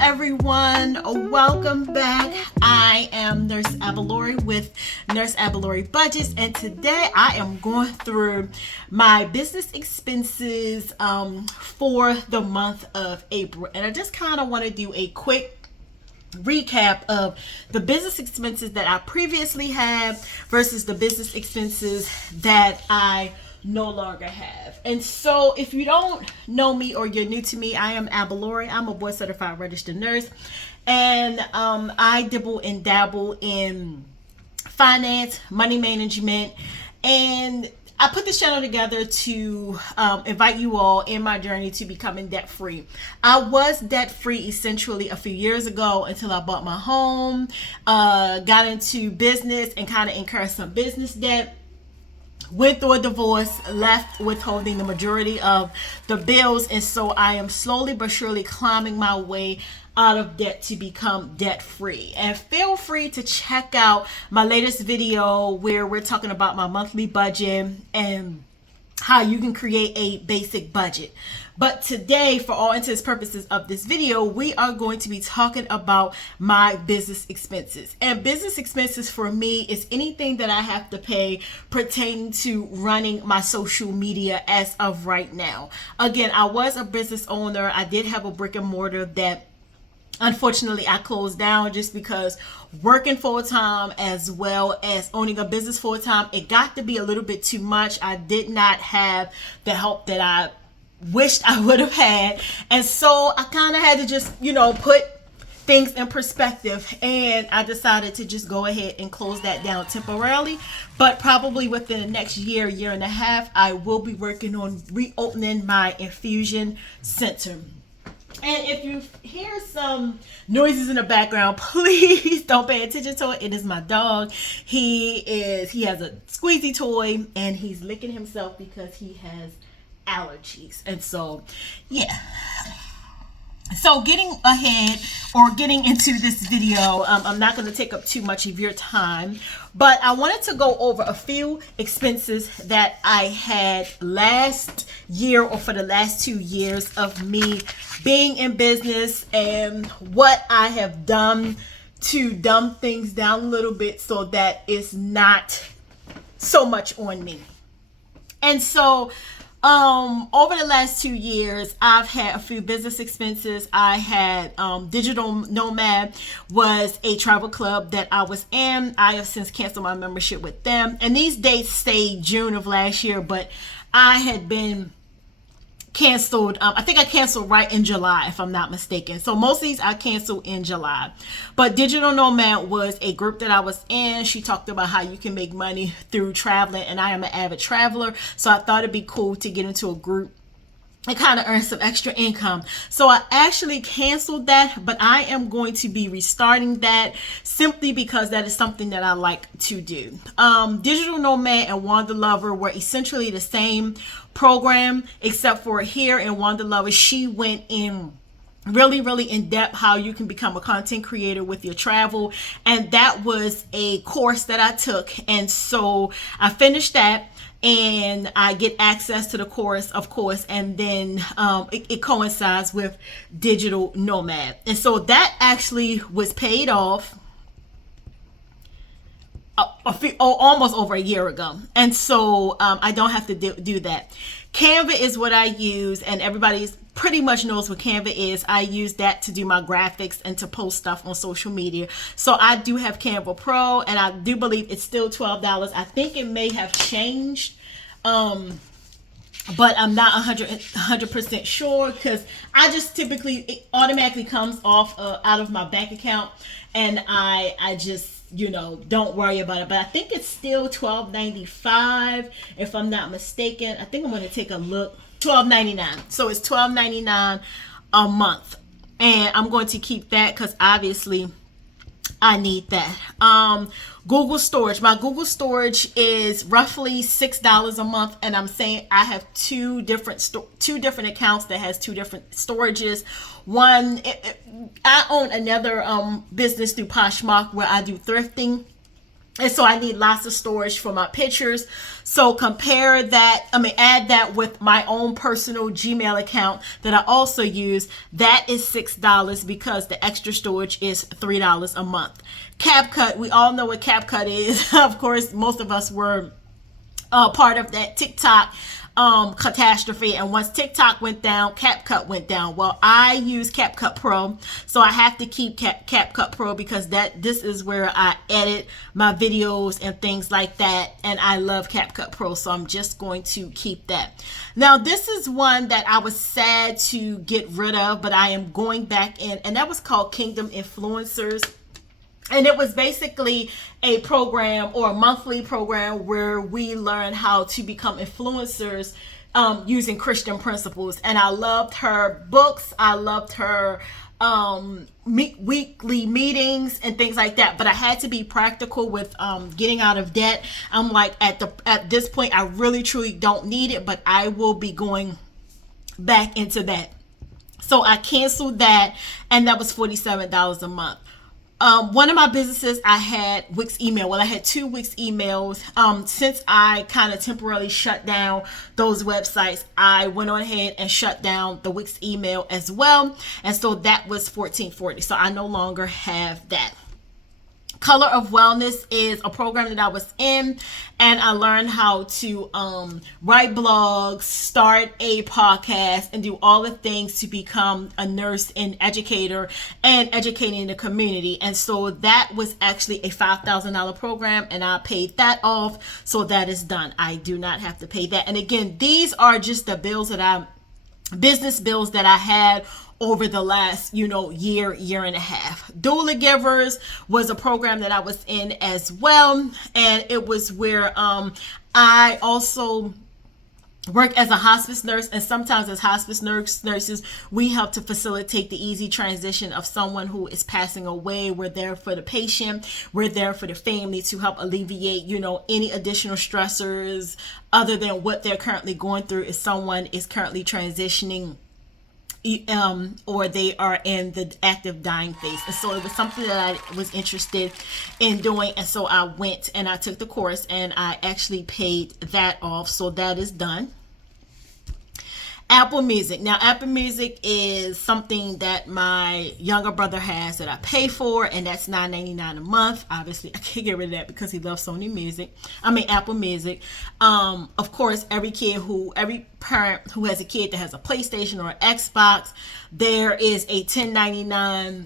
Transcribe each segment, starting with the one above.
everyone, welcome back. I am Nurse Abalori with Nurse Abalori Budgets, and today I am going through my business expenses for the month of April, and I just kind of want to do a quick recap of the business expenses that I previously had versus the business expenses that I no longer have. And so if you don't know me or you're new to me, I am Abalori. I'm a board certified registered nurse, and I dibble and dabble in finance, money management, and I put this channel together to invite you all in my journey to becoming debt free. I was debt free essentially a few years ago until I bought my home, got into business and kind of incurred some business debt. Went through a divorce, left withholding the majority of the bills, and so I am slowly but surely climbing my way out of debt to become debt free. And feel free to check out my latest video where we're talking about my monthly budget and how you can create a basic budget. But today, for all intents and purposes of this video, we are going to be talking about my business expenses. And business expenses for me is anything that I have to pay pertaining to running my social media as of right now. Again, I was a business owner. I did have a brick and mortar that unfortunately I closed down just because working full-time as well as owning a business full-time, it got to be a little bit too much. I did not have the help that I wished I would have had, and so I kind of had to just put things in perspective, and I decided to just go ahead and close that down temporarily. But probably within the next year and a half, I will be working on reopening my infusion center. And if you hear some noises in the background, please don't pay attention to it. It is my dog. He has a squeezy toy and he's licking himself because he has allergies. And so, yeah. So getting ahead or getting into this video, I'm not going to take up too much of your time, but I wanted to go over a few expenses that I had last year or for the last 2 years of me being in business and what I have done to dumb things down a little bit so that it's not so much on me. And so over the last 2 years, I've had a few business expenses. I had Digital Nomad was a travel club that I was in. I have since canceled my membership with them. And these dates say June of last year, but I had been canceled. I think I canceled right in July, if I'm not mistaken. So most of these I canceled in July. But Digital Nomad was a group that I was in. She talked about how you can make money through traveling, and I am an avid traveler, so I thought it'd be cool to get into a group and kind of earn some extra income. So I actually canceled that, but I am going to be restarting that simply because that is something that I like to do. Digital Nomad and Wanda Lover were essentially the same program, except for here in Wanda Lover, she went in really in depth how you can become a content creator with your travel, and that was a course that I took, and so I finished that. And I get access to the course, of course, and then it coincides with Digital Nomad. And so that actually was paid off almost over a year ago. And so I don't have to do that. Canva is what I use, and everybody pretty much knows what Canva is. I use that to do my graphics and to post stuff on social media. So I do have Canva Pro, and I do believe it's still $12. I think it may have changed, but I'm not 100% sure, because I just typically, it automatically comes off out of my bank account, and I just don't worry about it. But I think it's still $12.95 if I'm not mistaken. I think I'm going to take a look. $12.99. So it's $12.99 a month, and I'm going to keep that because obviously I need that. Google storage. My Google storage is roughly $6 a month, and I'm saying I have two different accounts that has two different storages. One, I own another business through Poshmark where I do thrifting. And so I need lots of storage for my pictures. So add that with my own personal Gmail account that I also use. That is $6 because the extra storage is $3 a month. CapCut, we all know what CapCut is. Of course, most of us were part of that TikTok catastrophe, and once TikTok went down, CapCut went down. Well, I use CapCut Pro, so I have to keep CapCut Pro because this is where I edit my videos and things like that, and I love CapCut Pro, so I'm just going to keep that. Now, this is one that I was sad to get rid of, but I am going back in, and that was called Kingdom Influencers. And it was basically a program or a monthly program where we learn how to become influencers using Christian principles. And I loved her books. I loved her weekly meetings and things like that. But I had to be practical with getting out of debt. I'm like, at this point, I really truly don't need it, but I will be going back into that. So I canceled that, and that was $47 a month. One of my businesses, I had Wix email. Well, I had 2 Wix emails. Since I kind of temporarily shut down those websites, I went on ahead and shut down the Wix email as well. And so that was $14.40. So I no longer have that. Color of Wellness is a program that I was in, and I learned how to write blogs, start a podcast, and do all the things to become a nurse and educator and educating the community. And so that was actually a $5,000 program, and I paid that off. So that is done. I do not have to pay that. And again, these are just the business bills that I had over the last, year and a half. Doula Givers was a program that I was in as well. And it was where I also work as a hospice nurse, and sometimes as hospice nurses, we help to facilitate the easy transition of someone who is passing away. We're there for the patient, we're there for the family to help alleviate, any additional stressors other than what they're currently going through if someone is currently transitioning or they are in the active dying phase. And so it was something that I was interested in doing, and so I went and I took the course, and I actually paid that off. So that is done. Apple Music. Now, Apple Music is something that my younger brother has that I pay for, and that's $9.99 a month. Obviously, I can't get rid of that because he loves Apple Music. Of course, every parent who has a kid that has a PlayStation or an Xbox, there is a $10.99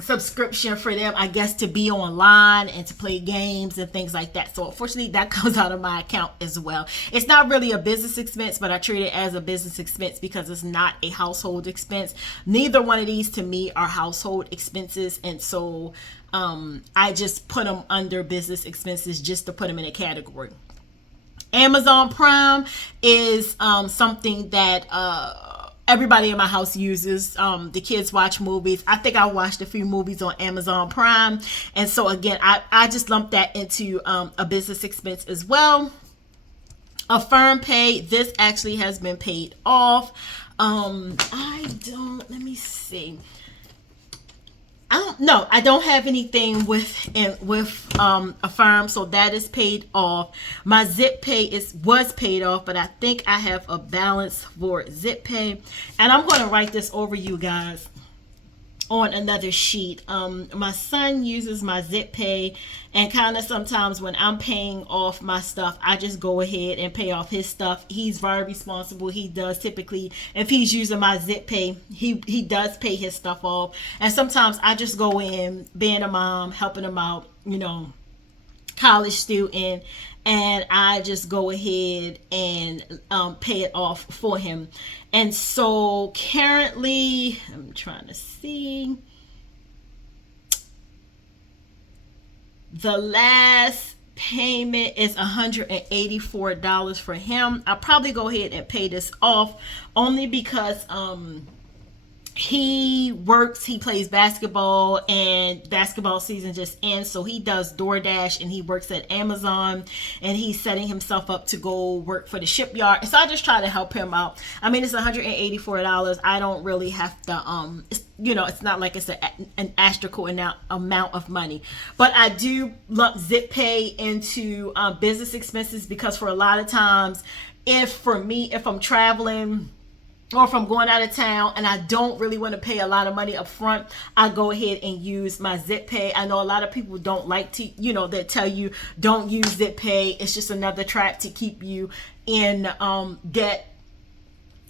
subscription for them, I guess, to be online and to play games and things like that. So unfortunately, that comes out of my account as well. It's not really a business expense, but I treat it as a business expense because it's not a household expense. Neither one of these to me are household expenses, and so I just put them under business expenses just to put them in a category. Amazon Prime is something that everybody in my house uses. The kids watch movies. I think I watched a few movies on Amazon Prime. And so again, I just lumped that into a business expense as well. Affirm Pay, this actually has been paid off. Let me see. I don't have anything with Affirm, so that is paid off. My Zip Pay was paid off, but I think I have a balance for Zip Pay, and I'm going to write this over you guys on another sheet. My son uses my Zip Pay, and kind of sometimes when I'm paying off my stuff, I just go ahead and pay off his stuff. He's very responsible. He does typically, if he's using my Zip Pay, he does pay his stuff off. And sometimes I just go in, being a mom, helping him out, college student, and I just go ahead and pay it off for him. And so currently, I'm trying to see, the last payment is $184 for him. I'll probably go ahead and pay this off only because he works, he plays basketball, and basketball season just ends, so he does DoorDash and he works at Amazon, and he's setting himself up to go work for the shipyard. And so I just try to help him out. I mean, it's $184. I don't really have to it's not like it's an astronomical amount of money, but I do lump zip pay into business expenses, because for a lot of times, if I'm traveling or if I'm going out of town and I don't really want to pay a lot of money up front, I go ahead and use my zip pay. I know a lot of people don't like to, that tell you don't use zip pay. It's just another trap to keep you in debt.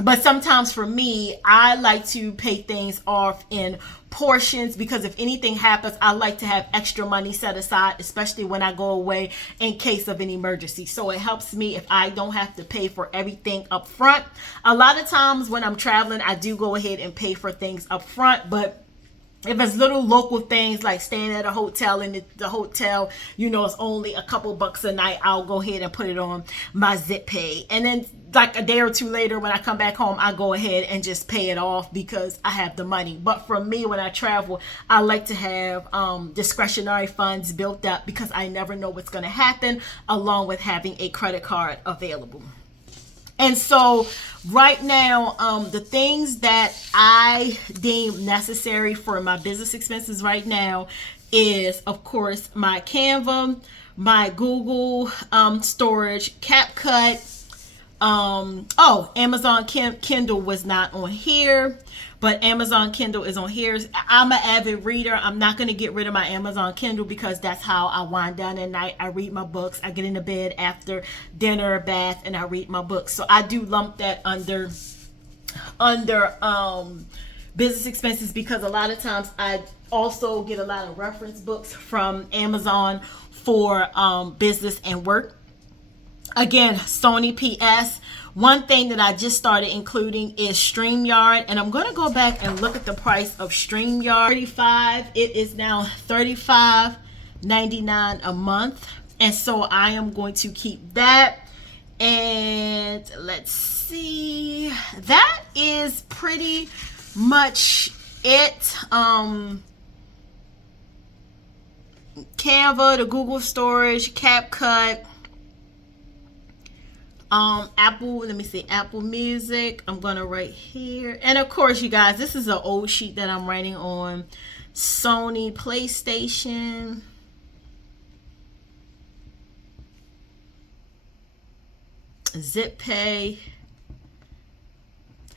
But sometimes for me, I like to pay things off in portions, because if anything happens, I like to have extra money set aside, especially when I go away in case of an emergency. So it helps me if I don't have to pay for everything up front. A lot of times when I'm traveling, I do go ahead and pay for things up front, but if it's little local things like staying at a hotel and the hotel, it's only a couple bucks a night, I'll go ahead and put it on my zip pay. And then like a day or two later, when I come back home, I go ahead and just pay it off because I have the money. But for me, when I travel, I like to have discretionary funds built up, because I never know what's going to happen, along with having a credit card available. And so right now, the things that I deem necessary for my business expenses right now is, of course, my Canva, my Google storage, CapCut. Amazon Kindle was not on here, but Amazon Kindle is on here. I'm an avid reader. I'm not going to get rid of my Amazon Kindle, because that's how I wind down at night. I read my books. I get into bed after dinner, bath, and I read my books. So I do lump that under business expenses, because a lot of times I also get a lot of reference books from Amazon for business and work. Again, Sony PS. One thing that I just started including is StreamYard, and I'm going to go back and look at the price of StreamYard. It is now $35.99 a month, and so I am going to keep that. And let's see, that is pretty much it. Canva, the Google storage, CapCut, Apple Music. I'm gonna write here, and of course, you guys, this is an old sheet that I'm writing on. Sony PlayStation, zip pay,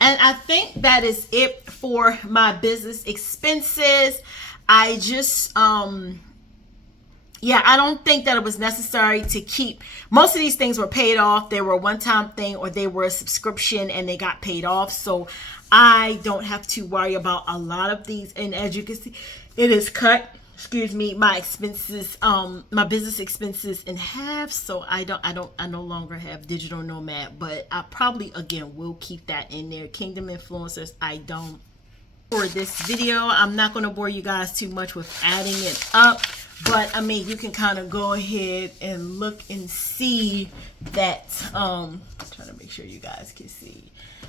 and I think that is it for my business expenses. I just I don't think that it was necessary to keep. Most of these things were paid off. They were a one-time thing, or they were a subscription and they got paid off. So I don't have to worry about a lot of these. And as you can see, it is cut, my expenses, my business expenses in half. So I no longer have Digital Nomad, but I probably, again, will keep that in there. Kingdom Influencers, I don't. For this video, I'm not going to bore you guys too much with adding it up. But I mean, you can kind of go ahead and look and see that, trying to make sure you guys can see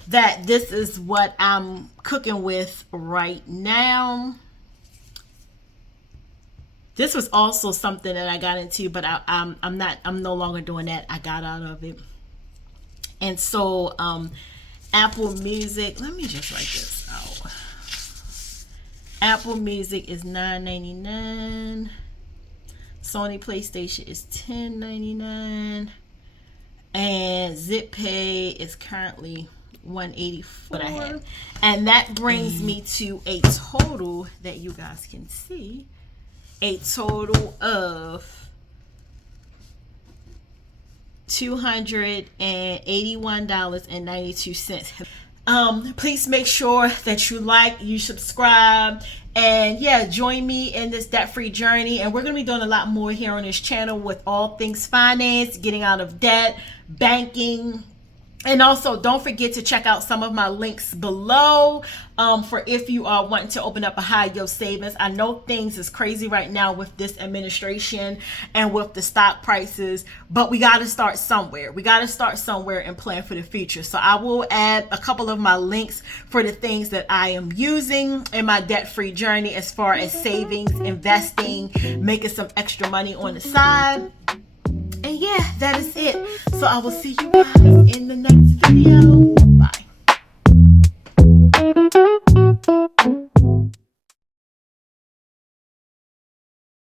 that this is what I'm cooking with right now. This was also something that I got into, but I'm no longer doing that. I got out of it. And so, Apple Music, let me just write this out. Apple Music is $9.99. Sony PlayStation is $10.99, and zip pay is currently $184. And that brings me to a total that you guys can see, a total of $281.92. Please make sure that you like, you subscribe, and join me in this debt-free journey. And we're going to be doing a lot more here on this channel with all things finance, getting out of debt, banking, And also, don't forget to check out some of my links below for if you are wanting to open up a high yield savings. I know things is crazy right now with this administration and with the stock prices, but we got to start somewhere. We got to start somewhere and plan for the future. So I will add a couple of my links for the things that I am using in my debt-free journey as far as savings, investing, making some extra money on the side. And yeah, that is it. So I will see you guys in the next video.